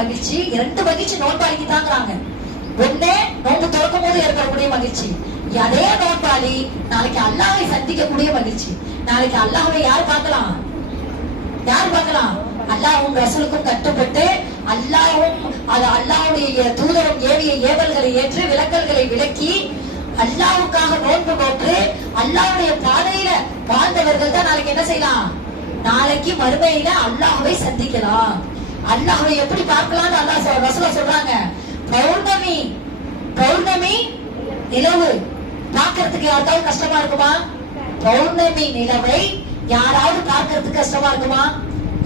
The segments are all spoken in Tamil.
மகிழ்ச்சி. 2 மகிழ்ச்சி நோன்பாளிக்கு தாங்கிறாங்க. ஒண்ணே நோன்பு திறக்கும் போது ஏற்படக்கூடிய மகிழ்ச்சி, அதே நோன்பாளி நாளைக்கு அல்லாஹ்வை சந்திக்கக்கூடிய மகிழ்ச்சி. நாளைக்கு அல்லாஹ்வை யார் பார்க்கலாம்? அல்லாஹ்வும் ரசூலுக்கும் கட்டுப்பட்டு அல்லாஹ்வும் அல்லாஹ்வுடைய தூதரும் ஏவிய ஏவல்களை ஏற்று விலக்கல்களை விலக்கி அல்லாஹ்வுக்காக நோன்பு நோற்று அல்லாஹ்வுடைய பாதையில வாழ்ந்தவர்கள் தான் நாளைக்கு என்ன செய்யலாம்? நாளைக்கு மறுமையில அல்லாஹ்வை சந்திக்கலாம். அல்லாஹ்வை எப்படி பார்க்கலாம்னு அல்லாஹ் ரசூலா சொல்றாங்க. பௌர்ணமி நிலவு பார்க்கறதுக்கு யாருக்காவது கஷ்டமா இருக்குமா? பௌர்ணமி நிலவை யாராவது பார்க்கறதுக்கு கஷ்டமா இருக்குமா?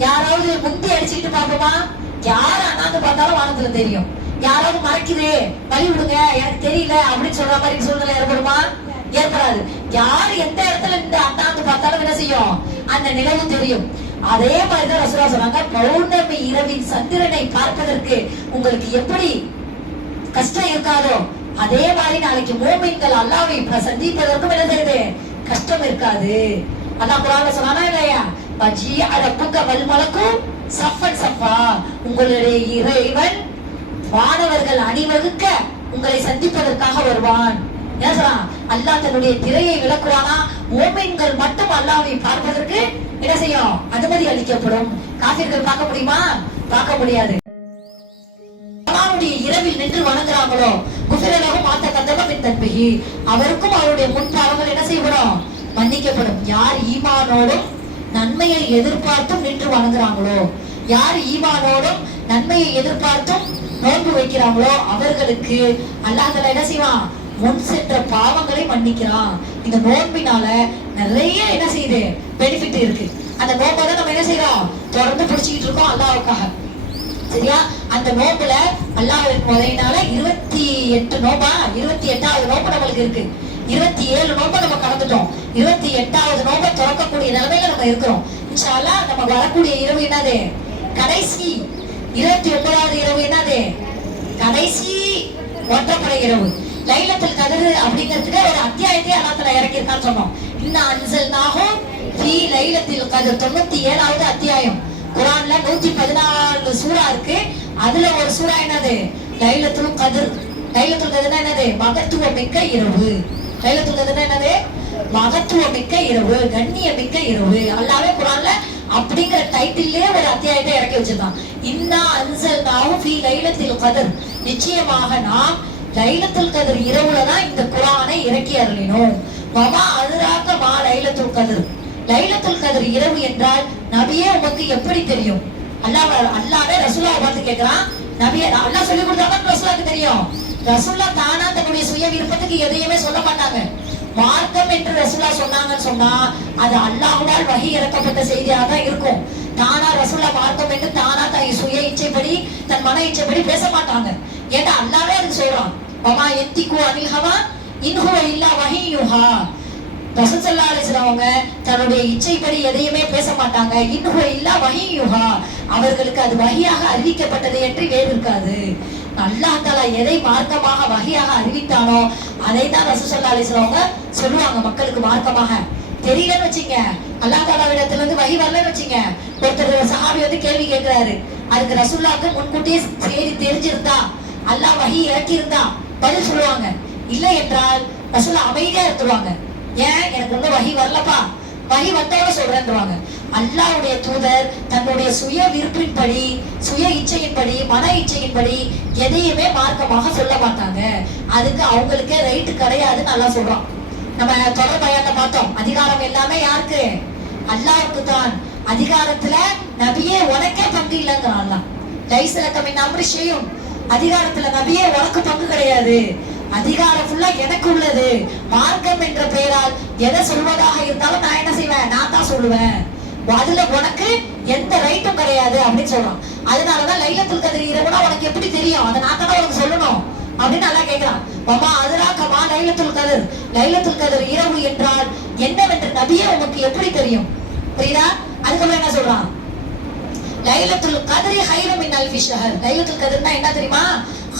யாராவது முந்தி அடிச்சுட்டு பார்ப்போமா? யார அண்ணாந்து பார்த்தாலும் வானத்துல தெரியும். யாராவது மறைக்குதே வழி விடுங்க எனக்கு தெரியல அப்படின்னு சொல்ற மாதிரி சூழ்நிலை ஏற்படுமா? ஏற்படாது. யாரு எந்த இடத்துல இந்த அண்ணாந்து பார்த்தாலும் என்ன செய்யும்? அந்த நிலவு தெரியும். அதே மாதிரிதான் ரசூலா சொன்னாங்க, பௌர்ணமி இரவின் சந்திரனை பார்ப்பதற்கு உங்களுக்கு எப்படி கஷ்டம் இருக்காதோ அதே மாதிரி நாளைக்கு மோமின்கள் அல்லாஹ்வை சந்திப்பதற்கும் என்ன செய்யுது? கஷ்டம் இருக்காது. அல்லாஹ் குர்ஆன்ல சொன்னானா இல்லையா? வஜிஅ ரப்புக வல் மலக்கு ஸஃபன் ஸஃபா, உங்களுடைய இறைவன் வானவர்கள் அணிவகுக்க உங்களை சந்திப்பதற்காக வருவான். என்ன சொல்றான்? அல்லாஹ் தன்னுடைய திரையை விலக்குவானா? மோமின்கள் மட்டும் அல்லாஹ்வை பார்ப்பதற்கு என்ன செய்யும்? அனுமதி அளிக்கப்படும். காஃபிர்கள் பார்க்க முடியுமா? பார்க்க முடியாது. இரவில் நின்று வணங்குறாங்களோ குஃபிரலஹு மா தகத்தம மின் தன்பிஹி, அவருக்கும் அவருடைய முன்பாவங்கள் என்ன செய்யப்படும்? மன்னிக்கப்படும். யார் ஈமானோடும் நன்மையை எதிர்பார்த்தும் நின்று வணங்குறாங்களோ, யார் ஈமானோடும் நன்மையை எதிர்பார்த்தும் நோன்பு வைக்கிறாங்களோ அவர்களுக்கு அல்லாஹ் தஆலா என்ன செய்வான்? முன் சென்ற பாவங்களை மன்னிக்கிறான். இந்த நோன்பினால நிறைய என்ன செய்யுது? பெனிஃபிட் இருக்கு. அந்த நோன்பை தான் நம்ம என்ன செய்யறோம்? தொடர்ந்து பிடிச்சிக்கிட்டு இருக்கோம் அல்லாஹ்வுக்காக. சரியா? அந்த நோம்புல அல்லாஹ்வின் உதவினால 28 நோம்பா, 28வது நோம்பு நம்மளுக்கு இருக்கு. 27 நோம்பை நம்ம கடந்துட்டோம். 28வது நோம்பை திறக்கக்கூடிய நிலைமையில நம்ம இருக்கிறோம். இன்ஷா அல்லாஹ் நம்ம வரக்கூடிய இரவு என்னது? கடைசி 29வது இரவு என்னது? கடைசி ஒற்றைப்படை இரவு. லைலத்துல் கத்ர் அப்படிங்கிறதுக்கு ஒரு அத்தியாயத்தை அல்லாஹ் தஆலா இறக்கி இருக்கான்னு சொன்னோம். இன்னா அன்ஸல்நாஹு ஃபீ லைலத்துல் கத்ர் 97வது அத்தியாயம். குர்ஆன்ல 114 சூரா இருக்கு. அதுல ஒரு சூரா என்னது? லைலத்துல் கத்ர். லைலத்துல் கத்ர்னா என்னது? மகத்துவமிக்க இரவு. லைலத்துல் கத்ர்னா என்னது? மகத்துவமிக்க இரவு, கண்ணியமிக்க இரவு. அல்லாஹ்வே குர்ஆன்ல அப்படிங்கிற டைட்டில்லே ஒரு அத்தியாயத்தை இறக்கி வச்சிருக்கான். இன்னா அன்ஸல்நாஹு ஃபீ லைலத்துல் கத்ர், நிச்சயமாக நாம் லைலத்துல் கத்ர் இரவுல தான் இந்த குர்ஆனை இறக்கி அருளினோம். வமா அதுராக மா லைலத்துல் கத்ர், லைலத்துல் கத்ர் இரவு என்றால் நபியே உமக்கு எப்படி தெரியும்? அல்லாஹ்வே ரசூலுல்லாஹ் பார்த்து கேக்குறான். நபியே அல்லாஹ் சொல்லி கொடுத்தாதான் ரசூலுல்லாஹ்க்கு தெரியும். ரசூலுல்லாஹ் தானா தன்னுடைய சுய விருப்பத்துக்கு எதையுமே சொல்ல மாட்டாங்க. மார்க்கம் என்று ரசூலுல்லாஹ் சொன்னாங்கன்னு சொன்னா அது அல்லாஹ்வால் வஹி இறக்கப்பட்ட செய்தியாக தான் இருக்கும். தானா ரசூலுல்லாஹ் மார்க்கம் என்று தானா தன் சுய இச்சைப்படி தன் மன இச்சைப்படி பேச மாட்டாங்க. ஏன்னா அல்லாஹ்வே அதுக்கு சொல்றான், வமா யந்திகு அனில் ஹவா இன் ஹுவ இல்லா வஹியுஹா. ரசூல் ஸல்லல்லாஹு அலைஹி வஸல்லம் அவங்க தன்னுடைய இச்சைப்படி எதையுமே பேச மாட்டாங்க. இன் ஹுவ இல்லா வஹியுஹா, அவர்களுக்கு அது வஹியாக அறிவிக்கப்பட்டது என்று வேறு இருக்காது. அல்லாஹ் தஆலா எதை மார்க்கமாக வஹியாக அறிவித்தானோ அதை தான் ரசூல் ஸல்லல்லாஹு அலைஹி வஸல்லம் அவங்க சொல்லுவாங்க மக்களுக்கு மார்க்கமாக. தெரியலன்னு வச்சுங்க, அல்லாஹ் தஆலாவிடத்துல இருந்து வஹி வரலன்னு வச்சுங்க, ஒருத்தர் சஹாபி வந்து கேள்வி கேட்கிறாரு, அதுக்கு ரசூலுல்லாஹ்க்கு முன்கூட்டியே செய்தி தெரிஞ்சிருந்தா அல்லாஹ் வஹி இறக்கி இருந்தா பதில் சொல்லுவாங்க. இல்லை என்றால் ரசூலுல்லாஹ் அமைதியா இருந்துருவாங்க. ஏன்? எனக்கு ஒன்னும் வஹி வரலப்பா, வஹி வந்தோட சொல்றேன்னுவாங்க. அல்லாஹ்வுடைய தூதர் தன்னுடைய சுய விருப்பின்படி, சுய இச்சையின்படி, மன இச்சையின்படி எதையுமே மார்க்கமாக சொல்ல மாட்டாங்க. அதுக்கு அவங்களுக்கே ரைட்டு கிடையாதுன்னு அல்லாஹ் சொல்றான். நம்ம தொடர் பயான்ல பார்த்தோம், அதிகாரம் எல்லாமே யாருக்கு? அல்லாஹ்வுக்கு தான். அதிகாரத்துல நபியே உனக்கே பங்கு இல்லைங்கிறான் அல்லாஹ். லைஸலக மின் அம்ரி ஷைஉன், அதிகாரத்துல நபியே உனக்கு பங்கு கிடையாது, அதிகாரம் ஃபுல்லா எனக்கு உள்ளது. மார்க்கம் என்ற பெயரால் எதை சொல்வதாக இருந்தாலும் நான் என்ன செய்வேன்? நான் தான் சொல்லுவேன். அதுல உனக்கு எந்த ரைட்டும் கிடையாது அப்படின்னு சொல்றான். அதனாலதான் லைலத்துல் கத்ர் இரவுனா உனக்கு எப்படி தெரியும்? அதை நான் தானே உனக்கு சொல்லணும் அப்படின்னு அல்லாஹ் கேட்கிறான். வமா அதுராக மா லைலத்துல் கத்ர், லைலத்துல் கத்ர் இரவு என்றால் என்னவென்று நபியே உனக்கு எப்படி தெரியும்? புரியுதா? அதுக்கப்புறம் என்ன சொல்றான்? லைலத்துல் கத்ரி ஹைரும் மின் அல்ஃபி ஷஹர். லைலத்துல் கத்ர்னா என்ன தெரியுமா?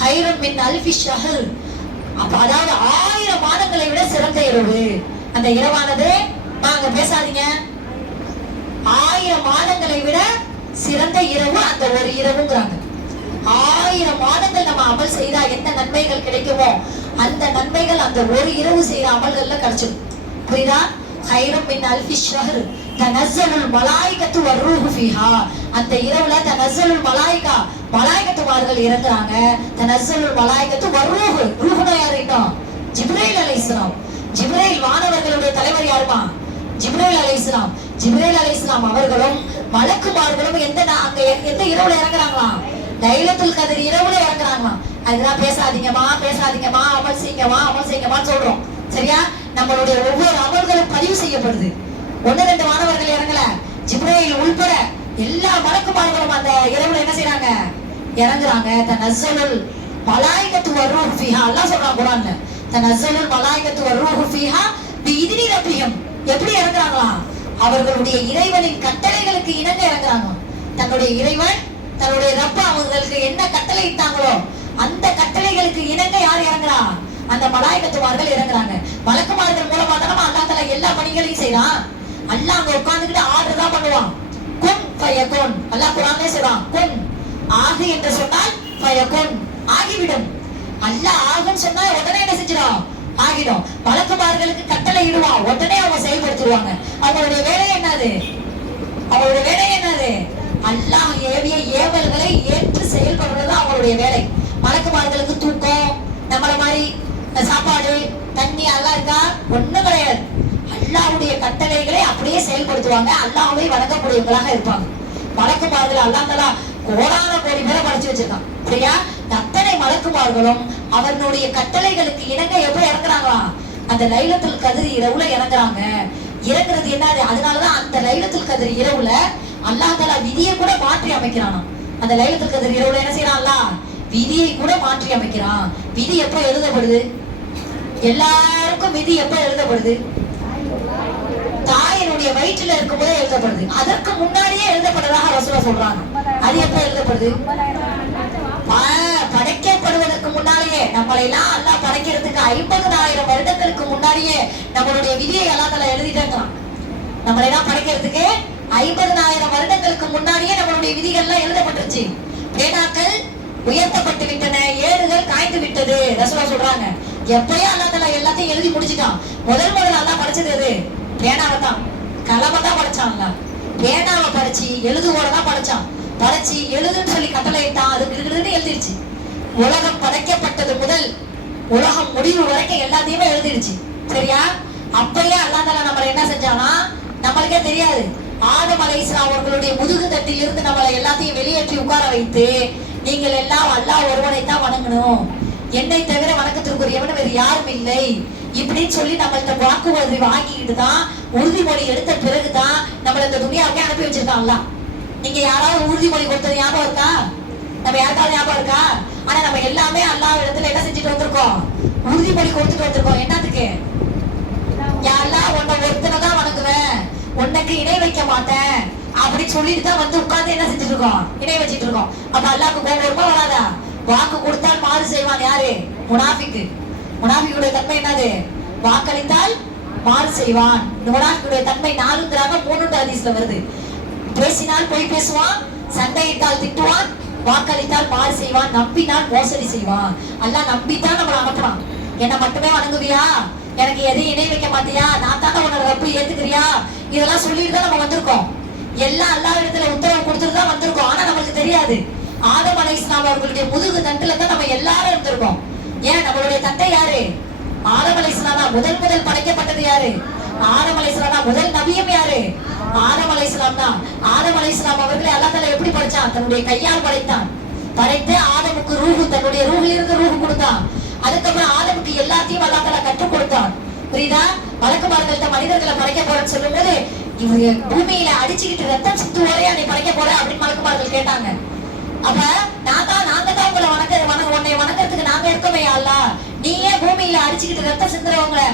ஹைரும் மின் அல்ஃபி ஷஹர். அப்ப அதாவது 1000 மாதங்களை விட சிறந்த இரவு அந்த இரவானது. வாங்க பேசாதீங்க, 1000 மாதங்களை விட சிறந்த இரவு அந்த ஒரு இரவுங்கிறாங்க. 1000 மாதங்கள் நம்ம அமல் செய்தா என்ன நன்மைகள் கிடைக்குமோ அந்த நன்மைகள் அந்த ஒரு இரவு செய்யற அமல்கள்ல கிடைச்சிடும். புரியுதா? ஹைரம் மின் அல்ஃபி ஷஹர் தனஸ்ஸலுல் மலாயிகத்து வர்ரூஹு ஃபீஹா. அந்த இரவுல தனஸ்ஸலுல் மலாயிகத்துமார்கள் இறங்குறாங்க. தனஸ்ஸலுல் மலாயிகத்து வர்ரூஹு. ரூஹுனா யாரு? இன்னும் ஜிப்ரீல் அலைஹிஸ்ஸலாம். ஜிப்ரீல் வானவர்களுடைய தலைவர் யாருமா? ஜிப்ரீல் அலைஹிஸ்ஸலாம். ஜிப்ரீல் அலைஹிஸ்ஸலாம் அவர்களும் மலக்குமார்களும் எந்த இரவுல இறங்குறாங்களாம்? லைலத்துல் கத்ர் இரவுல இறங்குறாங்களாம். அதெல்லாம் பேசாதீங்கம்மா, அமல் செய்யுங்கம்மான்னு சொல்றோம். சரியா? நம்மளுடைய ஒவ்வொரு அமல்களும் பதிவு செய்யப்படுது. 1-2 மாணவர்கள் இறங்கல, ஜிப்ரீல் உள்பட எல்லா மலக்குமார்களும் அந்த இரவுல என்ன செய்யறாங்க? இறங்குறாங்க. தனஸ்ஸலுல் மலாயிகத்து வர்ரூஹு ஃபீஹா. அல்லாஹ் சொல்றான் குர்ஆன்ல, தனஸ்ஸலுல் மலாயிகத்து வர்ரூஹு ஃபீஹா பிஇذن ரப்பிஹிம். எப்படி இறங்குறாங்களாம்? அவர்களுடைய இறைவனின் கட்டளைகளுக்கு இணங்க இறங்குறாங்க. தன்னுடைய இறைவன், தன்னுடைய ரப்ப அவங்களுக்கு என்ன கட்டளை இட்டாங்களோ அந்த கட்டளைகளுக்கு இணங்க யார் இறங்குறா? அந்த மலாயிகத்துமார்கள் இறங்குறாங்க. மலக்குமார்கள் மூலமா தான் அல்லாஹ் தஆலா எல்லா பணிகளையும் செய்றான். அல்லாஹ் அங்க உட்கார்ந்துட்டு ஆர்டர் தான் பண்ணுவான். குன் ஃபயகுன். அல்லாஹ் குர்ஆன்ல சொல்றான், குன் ஆகு என்று சொன்னால் ஃபயகுன் ஆகிவிடும். அல்லாஹ் ஆகுன்னு சொன்னா உடனே என்ன செஞ்சிடும்? ஆகிடும். மலக்குமார்களுக்கு கட்டளை இடுவான், உடனே அவங்க செயல்படுத்துவாங்க. அவங்களுடைய வேலை என்னது? அல்லாஹ் ஏவிய ஏவல்களை ஏற்று செயல்படுறது அவங்களுடைய வேலை. மலக்குமார்களுக்கு தூக்கம், நம்மள மாதிரி சாப்பாடு தண்ணி அதெல்லாம் இருக்கா? ஒண்ணும் கிடையாது. அல்லாஹ்வுடைய கட்டளைகளை அப்படியே செயல்படுத்துவாங்க. அல்லாஹ்வை வணங்கக்கூடியவங்களாக இருப்பாங்க. மலக்குமார்கள் அல்லாஹ் தஆலா கோடான கோடி பேரை படைச்சு வச்சிருக்கான். சரியா? அத்தனை மலக்குமார்களும் அவர்களுடைய கட்டளைகளுக்கு இணங்க எப்ப இறங்குறாங்களா? அந்த லைலத்துல் கத்ர் இரவுல இறங்குறாங்க. இறங்குறது என்னது? அதனாலதான் அந்த லைலத்துல் கத்ர் இரவுல அல்லாஹ் தஆலா விதியை கூட மாற்றி அமைக்கிறானா. அந்த லைலத்துல் கத்ர் இரவுல என்ன செய்யறான்? அல்லாஹ் விதியை கூட மாற்றி அமைக்கிறான். விதி எப்ப எழுதப்படுது? எல்லாருக்கும் விதி எப்ப எழுதப்படுது? தாயினுடைய வயிற்றுல இருக்கும்போதே எழுதப்படுது. அதற்கு முன்னாடியே எழுதப்பட்டதாக ரசூலுல்லாஹ் சொல்றாங்க. அது எப்ப எழுதப்படுது? படைக்கப்படுவதற்கு முன்னாலேயே, நம்மளை எல்லாம் அல்லாஹ் படைக்கிறதுக்கு 50,000 வருடங்களுக்கு முன்னாடியே நம்மளுடைய விதியை அல்லாஹ் தஆலா எழுதிட்டான். நம்மளை எல்லாம் படைக்கிறதுக்கு 50,000 வருடங்களுக்கு முன்னாடியே நம்மளுடைய விதிகள் எல்லாம் எழுதப்பட்டுருச்சு. பேனாக்கள் உயர்த்தப்பட்டு விட்டன, ஏடுகள் காய்ந்து விட்டது ரசூலுல்லாஹ் சொல்றாங்க. எப்பயோ அல்லாஹ் தஆலா எல்லாத்தையும் எழுதி முடிச்சிட்டான். முதல்ல அல்லாஹ் படைச்சது எது? பேனாவை தான். கலமை தான் படைச்சான். பேனாவை படைச்சு எழுதுவோட தான் படைச்சான். படைச்சு எழுதுன்னு சொல்லி கட்டளை இட்டான். அது கிடுகிடுன்னு எழுதிருச்சு. உலகம் படைக்கப்பட்டது முதல் உலகம் முடிவு வரைக்கும் எல்லாத்தையுமே எழுதிருச்சு. சரியா? அப்பயே அல்லாஹ் தஆலா நம்மளை என்ன செஞ்சானா நம்மளுக்கே தெரியாது. ஆதம் அலைஹிஸ்ஸலாம் அவர்களுடைய முதுகு தட்டில் இருந்து நம்மளை எல்லாத்தையும் வெளியேற்றி உட்கார வைத்து, நீங்கள் எல்லாம் அல்லாஹ் ஒருவனை தான் வணங்கணும், என்னை தவிர வணக்கத்திற்குரியவன் வேறு யாரும் இல்லை இப்படின்னு சொல்லி நம்மள்ட்ட வாக்குறுதி வாங்கிட்டு தான், உறுதிமொழி எடுத்த பிறகுதான் நம்மள இந்த துனியாவுக்கே அனுப்பி வச்சிருக்காங்களா. நீங்க யாராவது உறுதிமொழி கொடுத்தது ஞாபகம் இருக்கா? நம்ம யாருக்காவது ஞாபகம் இருக்கா? ஆனா நம்ம எல்லாமே அல்லாஹ் இடத்துல என்ன செஞ்சுட்டு வந்திருக்கோம்? உறுதிமொழி கொடுத்துட்டு வந்திருக்கோம். என்னத்துக்கு? யாரெல்லாம் உன்னை ஒருத்தனை தான் வணங்குவேன், உன்னைக்கு இணை வைக்க மாட்டேன் அப்படின்னு சொல்லிட்டு தான் வந்து உட்கார்ந்து என்ன செஞ்சுட்டு இருக்கோம்? இணை வச்சிட்டு இருக்கோம். அப்ப அல்லாஹ்க்கு கோபம் வருமா வராதா? வாக்கு கொடுத்தால் மாறு செய்வான். யாரு? முனாஃபிக்கு. முனாஃபிக்குடைய தன்மை என்னது? வாக்களித்தால் மாறு செய்வான். முனாஃபிக்குடைய தன்மை 4 ஹதீஸ்ல வருது. பேசினால் பொய் பேசுவான், சண்டையிட்டால் திட்டுவான், வாக்களித்தால் மாறு செய்வான், நம்பினால் மோசடி செய்வான். அல்லாஹ் நம்பித்தான் நம்மளை அனுப்புறான். என்ன மட்டுமே வணங்குவியா, எனக்கு எதையும் இணை வைக்க மாட்டியா, நான் தானே உன்னோட ரப்பு ஏத்துக்கிறியா, இதெல்லாம் சொல்லிட்டு தான் நம்ம வந்திருக்கோம். எல்லாம் அல்லாஹ் இடத்துல உத்தரவு கொடுத்துட்டு தான் வந்திருக்கோம். ஆனா நமக்கு தெரியாது. ஆதம் அலைஹிஸ்ஸலாம் அவர்களுடைய முதுகு தண்டுல தான் நம்ம எல்லாரும் இருந்திருக்கோம். ஏன்? நம்மளுடைய தந்தை யாரு? ஆதம் அலைஹிஸ்ஸலாம் தான். முதல் படைக்கப்பட்டது யாரு? ஆதம் அலைஹிஸ்ஸலாம் தான். முதல் நபியும் யாரு? ஆதம் அலைஹிஸ்ஸலாம் தான். ஆதம் அலைஹிஸ்ஸலாம் அவர்களை அல்லாஹ் தஆலா எப்படி படைச்சான்? தன்னுடைய கையால் படைத்தான். படைத்து ஆதமுக்கு ரூஹு, தன்னுடைய ரூஹில் இருந்து ரூஹு கொடுத்தான். அதுக்கப்புறம் ஆதமுக்கு எல்லாத்தையும் அல்லாஹ் தஆலா கற்றுக் கொடுத்தான். புரியுதா? மலக்குமார்கள்ட்ட மனிதர்களை படைக்க போறேன்னு சொல்லும் போது, இவங்க பூமியில அடிச்சுக்கிட்டு ரத்தம் சிந்து வரையா நீ படைக்க போற அப்படின்னு மலக்குமார்கள் கேட்டாங்க. அப்ப நாங்க தான் உன்னை வணக்கத்துக்கு நாங்க இருக்கோமே அல்லாஹ், நீ ஏன் பூமியில அடிச்சுக்கிட்டு ரத்தம் சிந்துறவங்களை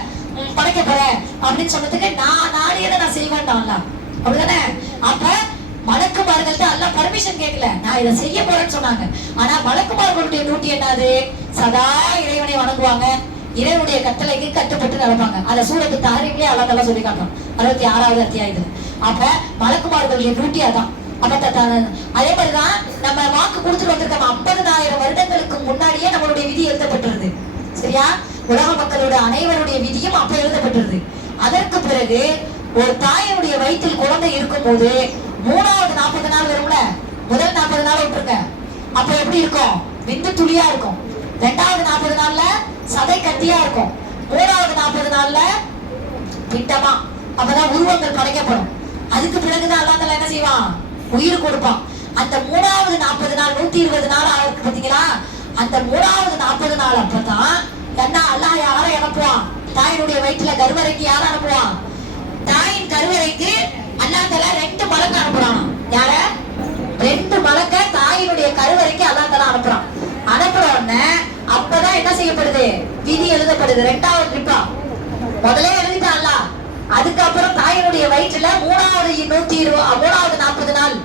படைக்க போற அப்படின்னு சொன்னதுக்கு, நான் நாடியதை நான் செய்வேன்டா அல்லாஹ். அப்படிதானே? அப்ப மலக்குமார்கள்ட்ட அல்லாஹ் பர்மிஷன் கேட்கல, நான் இதை செய்ய போறேன்னு சொன்னாங்க. ஆனா மலக்குமார்களுடைய டியூட்டி என்னது? சதா இறைவனை வணங்குவாங்க, இறைவனுடைய கட்டளைக்கு கட்டுப்பட்டு நடப்பாங்க. அத சூரத்து தாரீம்லயே அல்லாஹ் தஆலா சொல்லி காட்டுறான் 66வது அத்தியாயத்துல. அப்ப மலக்குமார்களுடைய டியூட்டி அதான். அப்ப அதே மாதிரிதான் நம்ம வாக்கு கொடுத்துட்டு வந்திருக்கோம். சரியா? உலக மக்களோட அனைவருடைய விதியும் அப்ப எழுதப்பட்டிருது. அதற்கு பிறகு ஒரு தாயினுடைய வயிற்றில் குழந்தை இருக்கும் போது 3வது 40 நாள் வரும்ல, முதல் 40 நாள் விட்டுருங்க, அப்ப எப்படி இருக்கும்? விந்து துளியா இருக்கும். 2வது 40 நாள்ல சதை கட்டியா இருக்கும். 3வது 40 நாள்ல பிண்டமா, அப்பதான் உருவங்கள் படைக்கப்படும். அதுக்கு பிறகுதான் அல்லாஹ் தஆலா என்ன செய்வான்? உயிர் கொடுப்பான். அந்த 3வது 40 நாள் 120 நாள் ஆகுது பாத்தீங்களா? அந்த 3வது 40 நாள் அப்பதான் என்ன அல்லாஹ் யாரை அனுப்புவான்? தாயினுடைய வயிற்றுல கருவறைக்கு யாரை அனுப்புவான்? தாயின் கருவறைக்கு அல்லாஹ் தஆலா 2 மலக்கு அனுப்புறான். யார? 2 மலக்க தாயினுடைய கருவறைக்கு அல்லாஹ் தஆலா அனுப்புறான். அனுப்புற உடனே அப்பதான் என்ன செய்யப்படுது? விதி எழுதப்படுது. 2வது ட்ரிப்பா முதல்ல எழுதிட்டான் அல்லாஹ். அதுக்கப்புறம் தாயினுடைய வயிற்றுல 3வது 40 நாள்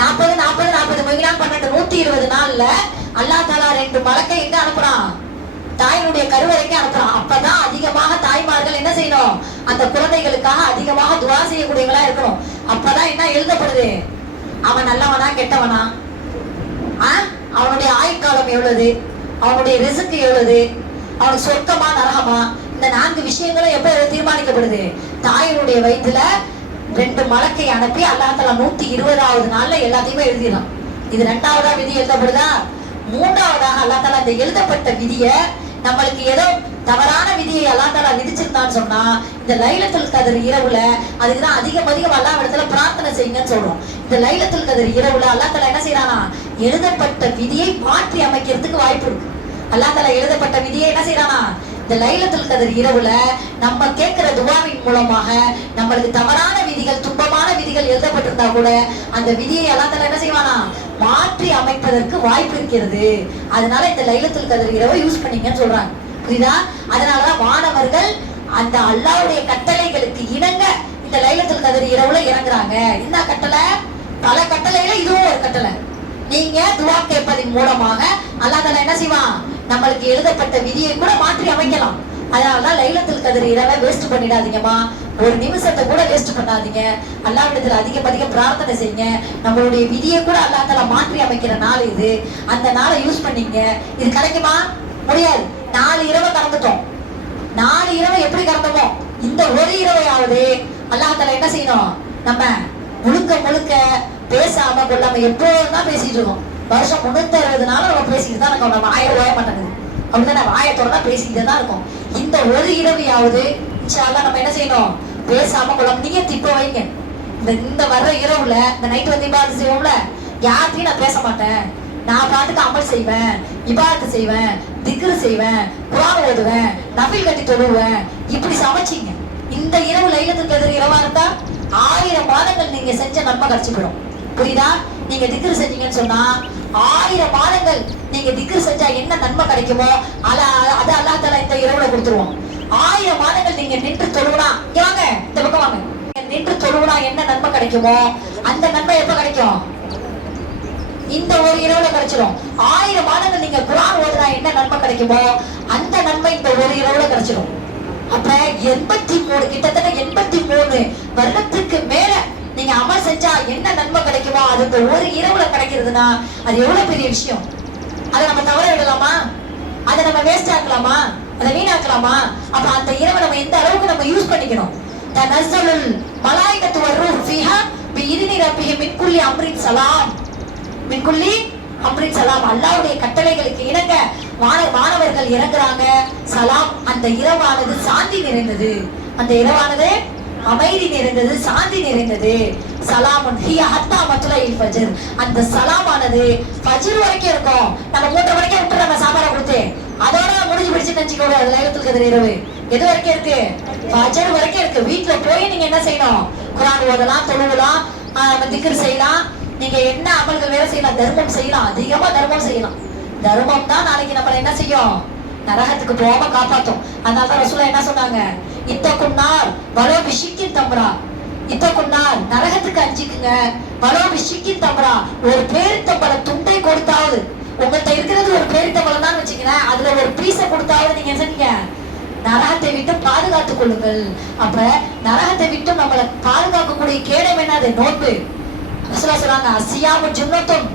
40 40 40 12 120 நாள்ல அல்லாஹ் தஆலா 2 மலக்கை எங்க அனுப்புறான்? தாயினுடைய கருவறைக்கு அனுப்புறான். அப்பதான் அதிகமாக தாய்மார்கள் என்ன செய்யணும்? அந்த குழந்தைகளுக்காக அதிகமாக துஆ செய்யக்கூடியவங்களா இருக்கணும். அப்பதான் என்ன எழுதப்படுது? அவன் நல்லவனா கெட்டவனா, அவனுடைய ஆயுட்காலம் எவ்வளவு, அவனுடைய ரிஸ்க் எவ்வளவு, அவனுக்கு சொர்க்கமா நரகமா, இந்த 4 விஷயங்களும் எப்ப தீர்மானிக்கப்படுது? தாயினுடைய வயிற்றுல 2 மலக்கை அனுப்பி அல்லாஹ் தஆலா 120வது நாள்ல எல்லாத்தையுமே எழுதிடலாம். இது 2வதா விதி எழுதப்படுதா? 3வதாக அல்லாஹ் தஆலா இந்த எழுதப்பட்ட விதிய நம்மளுக்கு ஏதோ தவறான விதியை அல்லாஹ் தஆலா விதிச்சிருந்தான்னு சொன்னா, இந்த லைலத்துல் கத்ர் இரவுல, அதுக்குதான் அதிகம் அல்லாஹ் இடத்துல பிரார்த்தனை செய்யுங்கன்னு சொல்றோம். இந்த லைலத்துல் கத்ர் இரவுல அல்லாஹ் தஆலா என்ன செய்யறானா? எழுதப்பட்ட விதியை மாற்றி அமைக்கிறதுக்கு வாய்ப்பு இருக்கு. அல்லாஹ் தஆலா எழுதப்பட்ட விதியை என்ன செய்யறானா? இந்த லைலத்துல் கத்ர் இரவுல நம்ம கேட்கிற துஆவின் மூலமாக நம்மளுக்கு தவறான விதிகள், துன்பமான விதிகள் எழுதப்பட்டிருந்தா கூட அந்த விதியை அல்லாஹ் தஆலா என்ன செய்வானா? மாற்றி அமைப்பதற்கு வாய்ப்பு இருக்கிறது. அதனால இந்த லைலத்துல் கத்ர் இரவை யூஸ் பண்ணீங்கன்னு சொல்றாங்க. புரியுதா? அதனாலதான் மாணவர்கள் அந்த அல்லாஹ்வுடைய கட்டளைகளுக்கு இணங்க இந்த லைலத்துல் கத்ர் இரவுல இறங்குறாங்க. என்ன கட்டளை? பல கட்டளையில இதுவும் ஒரு கட்டளை. நீங்க துஆ கேட்பதன் மூலமாக அல்லாஹ் தஆலா என்ன செய்வான்? நம்மளுக்கு எழுதப்பட்ட விதியை கூட மாற்றி அமைக்கலாம். அதனாலதான் லைலத்துல் கத்ர் இரவை வேஸ்ட் பண்ணிடாதீங்கம்மா. ஒரு நிமிஷத்தை கூட வேஸ்ட் பண்ணாதீங்க. அல்லாஹ்விடத்துல அதிகம் பிரார்த்தனை செய்யுங்க. நம்மளுடைய விதியை கூட அல்லாஹ் தஆலா மாற்றி அமைக்கிற நாள் இது. அந்த நாளை யூஸ் பண்ணீங்க. இது கிடைக்குமா? முடியாது. 4 இரவை கடந்துட்டோம். 4 இரவை எப்படி கடந்தோமோ இந்த ஒரு இரவையாவது அல்லாஹ் தஆலா என்ன செய்யணும்? நம்ம முழுக்க பேசாம கொள்ளாம எப்போதும் தான் பேசிட்டு இருக்கோம். வருஷம் 360 நாள் நம்ம பேசிட்டு தான் இருக்கோம். நம்ம வாயை ஓய மாட்டேங்குது. அப்படிதான் நம்ம வாயத்தோட தான் பேசிக்கிட்டே தான் இருக்கோம். இந்த ஒரு இரவையாவது இன்ஷா அல்லாஹ் நம்ம என்ன செய்யணும்? பேசாம கொள்ளாம நியத் இப்ப வைங்க. இந்த வர்ற இரவுல இந்த நைட் வந்து இபாதத் செய்வோம்ல, யார்கிட்டயும் நான் பேச மாட்டேன். நான் பாட்டுக்கு அமல் செய்வேன், இபாதத் செய்வேன், திக்ர் செய்வேன், குர்ஆன் ஓதுவேன், நஃபில் கட்டி தொழுவேன். இப்படி சமைச்சிங்க. இந்த இரவு லைலத்துல் கத்ர் இரவா இருந்தா 1000 மாதங்கள் நீங்க செஞ்ச நன்மை கிடைச்சு போயிடும். புரியுதா? நீங்க திக்ர் செஞ்சீங்கன்னு சொன்னா 1000 மாதங்கள் நீங்க திக்ர் செஞ்சா என்ன நன்மை கிடைக்குமோ அது அல்லாஹ் தஆலா இந்த இரவுல கொடுத்துருவோம். 1000 மாதங்கள் நீங்க நின்று தொழுவனா, இங்க வாங்க, இந்த பக்கம் வாங்க, நின்று தொழுவனா என்ன நன்மை கிடைக்குமோ அந்த நன்மை எப்ப கிடைக்கும்? இந்த ஒரு இரவுல கிடைச்சிடும். 1000 மாதங்கள் நீங்க குர்ஆன் ஓதுனா என்ன நன்மை கிடைக்குமோ அந்த நன்மை இந்த ஒரு இரவுல கிடைச்சிடும். அப்ப 83 கிட்டத்தட்ட 83 வருடத்துக்கு மேல நீங்க அமல் செஞ்சா என்ன நன்மை கிடைக்குமோ அது இந்த ஒரு இரவுல கிடைக்கிறதுனா அது எவ்வளவு பெரிய விஷயம். அதை நம்ம தவற விடலாமா? அதை நம்ம வேஸ்ட் ஆக்கலாமா? அதை வீணாக்கலாமா? அப்ப அந்த இரவை நம்ம எந்த அளவுக்கு நம்ம யூஸ் பண்ணிக்கணும்? தனஸ்ஸலுல் மலாயிகத்து வர்ரூஹு ஃபீஹா பிஇذن ரப்பிஹிம் மின் குல்லி அம்ரின் சலாம். மின் குல்லி அம்ரின் சலாம். அல்லாஹ்வுடைய கட்டளைகளுக்கு இணங்க மாணவர்கள் இறங்குறாங்க. சலாம். அந்த இரவானது சாந்தி நிறைந்தது. அந்த இரவானது அமைதி நிறைந்தது, சாந்தி நிறைந்தது. சலாமுன் ஹிய ஹத்தா மத்லஇல் ஃபஜ்ர். அந்த சலாமானது ஃபஜ்ர் வரைக்கும் இருக்கும். நம்ம 3 மணிக்கு விட்டு நம்ம சாப்பாடு கொடுத்து அதோட முடிஞ்சு பிடிச்சுன்னு நினைச்சுக்கோங்க. அது லைலத்துல் கத்ர் இரவு எது வரைக்கும் இருக்கு? ஃபஜ்ர் வரைக்கும் இருக்கு. வீட்டுல போய் நீங்க என்ன செய்யணும்? குர்ஆன் ஓதலாம், தொழுவலாம், திக்ர் செய்யலாம். நீங்க என்ன அமல்கள் வேற செய்யலாம்? தர்மம் செய்யலாம். அதிகமா தர்மம் செய்யலாம். தர்மம் தான் நாளைக்கு நம்மள என்ன செய்யும்? நரகத்துக்கு போகாம காப்பாத்தும். அதனாலதான் ரசூலுல்லாஹ் என்ன சொன்னாங்க? இத்தகுன்னார் வலோ பிஷிக்கின் தம்ரா. இத்தகுன்னார் நரகத்துக்கு அஞ்சிக்குங்க. வலோ பிஷிக்கின் தம்ரா. ஒரு பேரித்தம்பழ துண்டை கொடுத்தாவது, உங்கள்கிட்ட இருக்கிறது ஒரு பேரித்தம்பழம் தான் வச்சுக்கிறேன், அதுல ஒரு பீஸை கொடுத்தாவது நீங்க என்ன செய்யுங்க? நரகத்தை விட்டு பாதுகாத்துக் கொள்ளுங்கள். அப்ப நரகத்தை விட்டு நம்மளை பாதுகாக்கக்கூடிய கேடம் என்னது? நோன்பு. ரசூலுல்லாஹ் சொல்றாங்க, அஸ்ஸியாமு ஜுன்னத்துன்.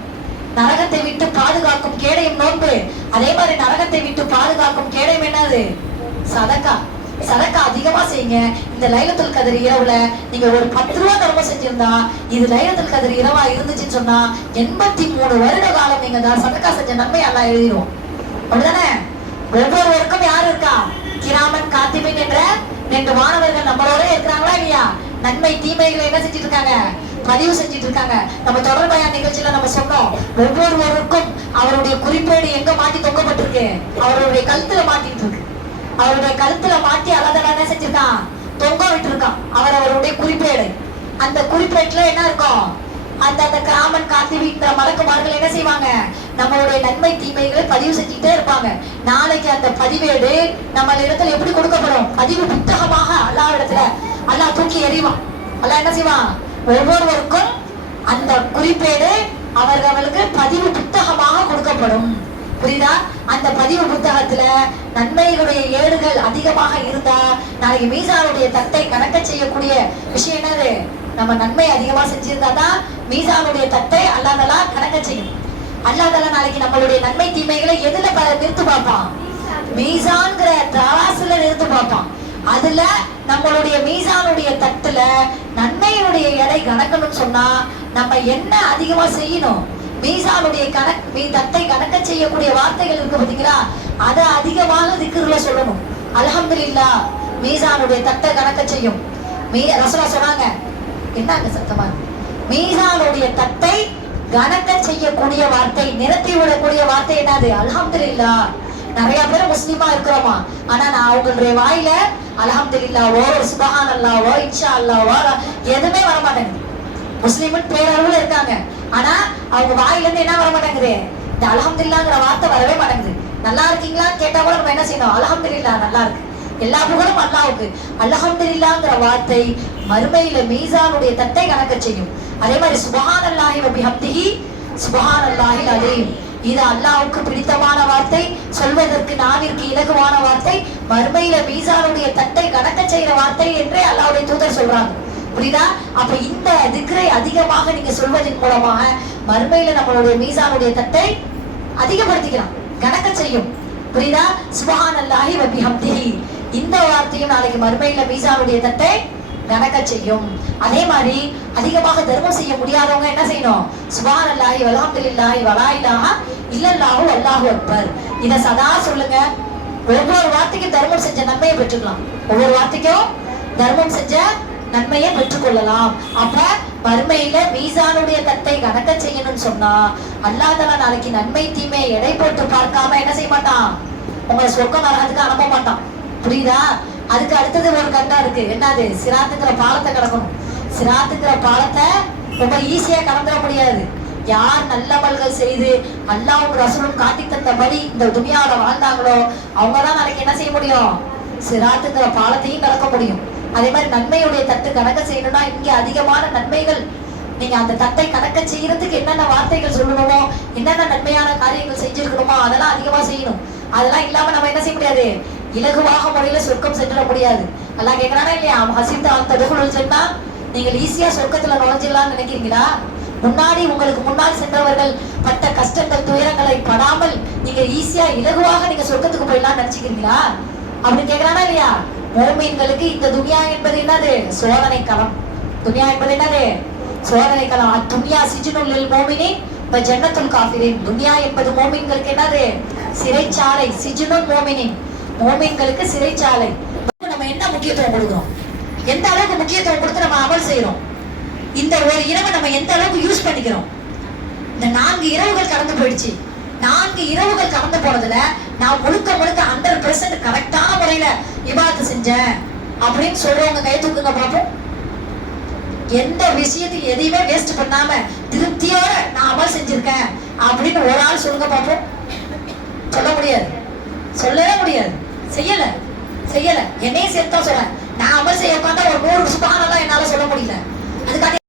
நரகத்தை விட்டு பாதுகாக்கும் கேடயம் நோன்பு. அதே மாதிரி நரகத்தை விட்டு பாதுகாக்கும் கேடயம் என்னது? சதக்கா. சதக்கா அதிகமா செய்யுங்க. இந்த லைலத்துல் கத்ர் இரவுல நீங்க ஒரு 10 ரூபா தர்மம் செஞ்சிருந்தா, இது லைலத்துல் கத்ர் இரவா இருந்துச்சுன்னு சொன்னா 83 வருட காலம் நீங்க சதக்கா செஞ்ச நன்மை எல்லாம் எழுதிடும். அப்படிதானே? ஒவ்வொருவருக்கும் யாரு இருக்கா? கிராமன் காத்திபின் என்ற 2 மாணவர்கள் நம்மளோட இருக்கிறாங்களா இல்லையா? நன்மை தீமைகளை என்ன செஞ்சிட்டு இருக்காங்க? பதிவு செஞ்சிட்டு இருக்காங்க. நம்ம தொடர்பயான் நிகழ்ச்சியில நம்ம சொன்னோம், ஒவ்வொருவருக்கும் அவருடைய குறிப்பேடு எங்க மாட்டி தொங்கப்பட்டிருக்கு? அவருடைய கழுத்துல மாட்டிட்டு இருக்கு. அவருடைய கழுத்துல மாட்டி அல்லாஹ் என்ன செஞ்சிருக்கான்? தொங்க விட்டு இருக்கான் அவருடைய குறிப்பேடு. அந்த குறிப்பேட்டுல என்ன இருக்கும்? அந்த கிராமன் காத்திபின்ற மலக்குமார்கள் என்ன செய்வாங்க? நம்மளுடைய நன்மை தீமைகளை பதிவு செஞ்சுட்டே இருப்பாங்க. நாளைக்கு அந்த பதிவேடு நம்ம இடத்துல எப்படி கொடுக்கப்படும்? பதிவு புத்தகமாக அல்லாஹ் இடத்துல அல்லாஹ் தூக்கி எறிவான். அல்லாஹ் என்ன செய்வான்? ஒவ்வொருவருக்கும் அந்த குறிப்பேடு அவர்களுக்கு பதிவு புத்தகமாக கொடுக்கப்படும். புரியுதா? அந்த பதிவு புத்தகத்துல நன்மைகளுடைய ஏடுகள் அதிகமாக இருந்தா நாளைக்கு மீசானுடைய தட்டை கணக்க செய்யக்கூடிய விஷயம் என்னது? நம்ம நன்மை அதிகமா செஞ்சிருந்தா தான் மீசானுடைய தட்டை அல்லாஹ் கணக்க செய்யும். அல்லாஹ் நாளைக்கு நம்மளுடைய நன்மை தீமைகளை எதுல நிறுத்து பார்ப்பான்? மீசான்கிற தராசுல நிறுத்து பார்ப்பான். அதுல நம்மளுடைய மீசானுடைய தட்டுல நன்மையினுடைய எடை கணக்கணும்னு சொன்னா நம்ம என்ன அதிகமா செய்யணும்? மீசானுடைய தட்டை கணக்க செய்யக்கூடிய வார்த்தைகள் இருக்கு பாத்தீங்களா? அதை அதிகமாக திக்ருல சொல்லணும். அல்ஹம்துலில்லாஹ் மீசானுடைய தட்டை கணக்க செய்யும். ரசூலுல்லாஹ் சொன்னாங்க, என்னங்க சத்தமா? மீசானுடைய தட்டை கணக்க செய்யக்கூடிய வார்த்தை, நிரப்பி விடக்கூடிய வார்த்தை என்னது? அல்ஹம்துலில்லாஹ். நிறைய பேர் முஸ்லிமா இருக்கிறோமா, ஆனா நான் அவங்களுடைய வாயில அல்ஹம்துலில்லாஹ்வோ சுப்ஹானல்லாஹ்வோ இன்ஷா அல்லாஹ்வோ எதுவுமே வர மாட்டேங்குது. முஸ்லிம்னு பேரளவுல இருக்காங்க, ஆனா அவங்க வாயில இருந்து என்ன வர மாட்டேங்குது? இந்த அல்ஹம்துலில்லாஹ்ங்கிற வார்த்தை வரவே மாட்டேங்குது. நல்லா இருக்கீங்களான்னு கேட்டா கூட நம்ம என்ன செய்யணும்? அல்ஹம்துலில்லாஹ் நல்லா இருக்கு, எல்லா புகழும் அல்லாஹ்வுக்கு. அல்ஹம்துலில்லாஹ்ங்கிற வார்த்தை மறுமையில மீசானுடைய தட்டை கணக்க செய்யும். அதே மாதிரி சுப்ஹானல்லாஹி வ பிஹம்திஹி சுப்ஹானல்லாஹில் அலீம், இது அல்லாஹ்வுக்கு பிடித்தமான வார்த்தை, சொல்வதற்கு நாவிற்கு இலகுவான வார்த்தை, மறுமையில மீசானுடைய தட்டை கணக்க செய்யற வார்த்தை என்றே அல்லாஹ்வுடைய தூதர் சொல்றாங்க. புரியுதா? அப்ப இந்த திக்ரை அதிகமாக நீங்க சொல்வதன் மூலமாக மறுமையில நம்மளுடைய மீசானுடைய தட்டை அதிகப்படுத்திக்கலாம், கணக்க செய்யும். புரியுதா? சுப்ஹானல்லாஹி வ பிஹம்திஹி, இந்த வார்த்தையும் நாளைக்கு மறுமையில மீசானுடைய தட்டை கணக்க செய்யும். அதே மாதிரி அதிகமாக தர்மம் செய்ய முடியாதவங்க என்ன செய்யணும்? சுப்ஹானல்லாஹி வல்ஹம்துலில்லாஹி வலா இலாஹா இல்லல்லாஹு அல்லாஹு அக்பர், இத சதா சொல்லுங்க. ஒவ்வொரு வார்த்தைக்கும் தர்மம் செஞ்ச நன்மையை பெற்றுக்கலாம். ஒவ்வொரு வார்த்தைக்கும் தர்மம் செஞ்ச நன்மையை பெற்றுக்கொள்ளலாம். அப்ப மறுமையில மீசானுடைய தட்டை கணக்க செய்யணும்னு சொன்னா அல்லாஹ் தஆலா நாளைக்கு நன்மை தீமையை எடை போட்டு பார்க்காம என்ன செய்ய மாட்டான்? உங்களை சொர்க்கம் நரகத்துக்கு அனுப்ப மாட்டான். புரியுதா? அதுக்கு அடுத்தது ஒரு கட்டம் இருக்கு. என்னது? சிராத்துங்கிற பாலத்தை கடக்கணும். சிராத்துங்கிற பாலத்தை ரொம்ப ஈஸியா கடந்துட முடியாது. யார் நல்லமல்கள் செய்து அல்லாஹ்வும் ரசூலும் காட்டி தந்தபடி இந்த துனியாவில வாழ்ந்தாங்களோ அவங்கதான் நாளைக்கு என்ன செய்ய முடியும்? சிராத்துங்கிற பாலத்தையும் கடக்க முடியும். அதே மாதிரி நன்மையுடைய தட்டு கணக்க செய்யணும்னா இங்க அதிகமான நன்மைகள், நீங்க அந்த தட்டை கணக்க செய்யறதுக்கு என்னென்ன வார்த்தைகள் சொல்லணுமோ, என்னென்ன நன்மையான காரியங்கள் செஞ்சிருக்கணுமோ அதெல்லாம் அதிகமா செய்யணும். அதெல்லாம் இல்லாம நம்ம என்ன செய்ய முடியாது? இலகுவாக முறையில சொர்க்கம் சென்றுட முடியாது. அல்லாஹ் கேட்கிறானா இல்லையா? ஹசிப்த அன் ததுகுலுல் ஜன்னா, நீங்கள் ஈஸியா சொர்க்கத்துல நுழைஞ்சிடலாம்னு நினைக்கிறீங்களா? முன்னாடி உங்களுக்கு முன்னால் சென்றவர்கள் பட்ட கஷ்டங்கள் துயரங்களை படாமல் நீங்க ஈஸியா இலகுவாக நீங்க சொர்க்கத்துக்கு போயிடலாம் நினைச்சுக்கிறீங்களா? அப்படின்னு கேட்கிறானா இல்லையா? மோமீன்களுக்கு இந்த துனியா என்பது என்னது? சோதனை களம். துனியா என்பது என்னது? சோதனை களம். துனியா சிஜ்னுல் மோமினின் வ ஜன்னத்துல் காஃபிரின், துனியா என்பது மோமீன்களுக்கு என்னது? சிறைச்சாலை. சிஜ்னுல் மோமினின், மோமீன்களுக்கு சிறைச்சாலை. நம்ம என்ன முக்கியத்துவம் கொடுக்கிறோம்? எந்த அளவுக்கு முக்கியத்துவம் கொடுத்து நம்ம அமல் செய்யறோம்? இந்த ஒரு இரவை நம்ம எந்த அளவுக்கு யூஸ் பண்ணிக்கிறோம்? இந்த 4 இரவுகள் கடந்து போயிடுச்சு. 4 இரவுகள் கடந்து போனதுல நான் முழுக்க 100% கரெக்டான முறையில இபாதத் செஞ்சேன் அப்படின்னு சொல்றவங்க கை தூக்குங்க பார்ப்போம். எந்த விஷயத்தையும் எதையுமே வேஸ்ட் பண்ணாம திருப்தியோட நான் அமல் செஞ்சிருக்கேன் அப்படின்னு ஒரு ஆள் சொல்லுங்க பார்ப்போம். சொல்ல முடியாது, சொல்லவே முடியாது. செய்யல என்னையும் சேர்த்தா சொல்றேன். நான் அமல் செய்ய பார்த்தா ஒரு 100 சுபஹானல்லாஹ் என்னால சொல்ல முடியல. அதுக்காக